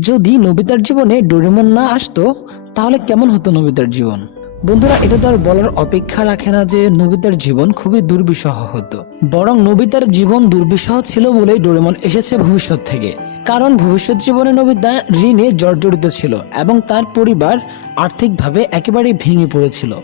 যদি নবিতার জীবনে ডোরেমন না আসতো, তাহলে কেমন হতো নবিতার জীবন? বন্ধুরা, এটা তো আর বলার অপেক্ষা রাখে না যে নবিতার জীবন খুবই দুর্বিষহ হতো। বরং নবিতার জীবন দুর্বিষহ ছিল বলেই ডোরেমন এসেছে ভবিষ্যৎ থেকে। কারণ ভবিষ্যৎ জীবনে নবিতা ঋণে জর্জরিত ছিল এবং তার পরিবার আর্থিকভাবে একেবারেই ভেঙে পড়েছিল।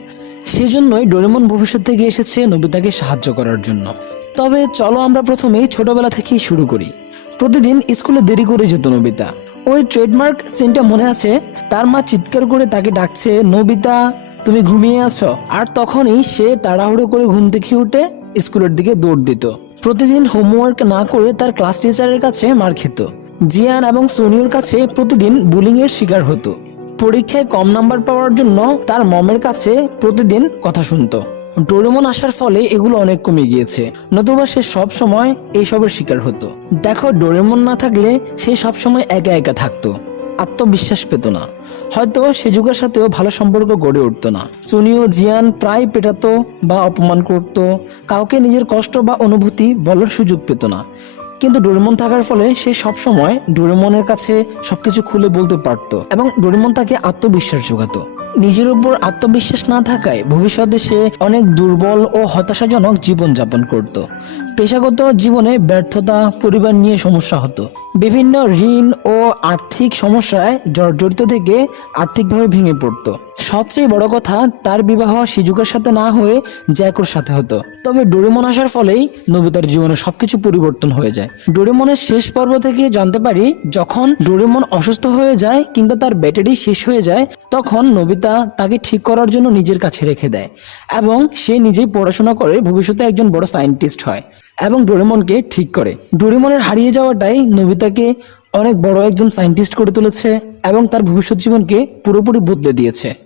সেজন্যই ডোরেমন ভবিষ্যৎ থেকে এসেছে নবিতাকে সাহায্য করার জন্য। তবে চলো আমরা প্রথমেই ছোটবেলা থেকেই শুরু করি। প্রতিদিন স্কুলে দেরি করে যেত নবিতা। ওই ট্রেডমার্ক সিনটা মনে আছে? তার মা চিৎকার করে তাকে ডাকছে, নবিতা, তুমি ঘুমিয়ে আছো? আর তখনই সে তাড়াহুড়ো করে ঘুম থেকে উঠে স্কুলের দিকে দৌড় দিত। প্রতিদিন হোমওয়ার্ক না করে তার ক্লাস টিচারের কাছে মার খেত। জিয়ান এবং সোনিওর কাছে প্রতিদিন বুলিং এর শিকার হতো। পরীক্ষায় কম নাম্বার পাওয়ার জন্য তার মমের কাছে প্রতিদিন কথা শুনতো। ডোরেমন আসার ফলে এগুলো অনেক কমে গিয়েছে। নতুবা সে সব সময় এইসবের শিকার হতো। দেখো, ডোরেমন না থাকলে সে সব সময় একা একা থাকতো। আত্মবিশ্বাস পেত না। হয়তো সে যুগের সাথেও ভালো সম্পর্ক গড়ে উঠতো না। সুনিও জিয়ান প্রায় পেটাতো বা অপমান করত। কাউকে নিজের কষ্ট বা অনুভূতি বলার সুযোগ পেত না। কিন্তু ডোরেমন থাকার ফলে সে সবসময় ডোরেমনের কাছে সবকিছু খুলে বলতে পারত এবং ডোরেমন তাকে আত্মবিশ্বাস যোগাতো। নিজের উপর আত্মবিশ্বাস না থাকায় ভবিষ্যতে সে অনেক দুর্বল ও হতাশাজনক জীবন যাপন করত। পেশাগত জীবনে ব্যর্থতা, পরিবার নিয়ে সমস্যা হতো। বিভিন্ন ঋণ ও আর্থিক সমস্যায় জর্জরিত থেকে আর্থিকভাবে ভেঙে পড়তো। সবচেয়ে বড় কথা, তার বিবাহ সিজুকের সাথে না হয়ে জ্যাকোর সাথে হতো। তবে ডোরেমন আসার ফলেই নবিতার জীবনে সবকিছু পরিবর্তন হয়ে যায়। ডোরেমনের শেষ পর্ব থেকে জানতে পারি, যখন ডোরেমন অসুস্থ হয়ে যায় কিংবা তার ব্যাটারি শেষ হয়ে যায়, তখন নবিতা তাকে ঠিক করার জন্য নিজের কাছে রেখে দেয় এবং সে নিজেই পড়াশোনা করে ভবিষ্যতে একজন বড় সায়েন্টিস্ট হয়। এবং ডোরেমনকে ঠিক করে। ডোরেমনের হারিয়ে যাওয়াটাই নবিতাকে অনেক বড় একজন সায়েন্টিস্ট করে তুলেছে এবং তার ভবিষ্যৎ জীবনকে পুরোপুরি বদলে দিয়েছে।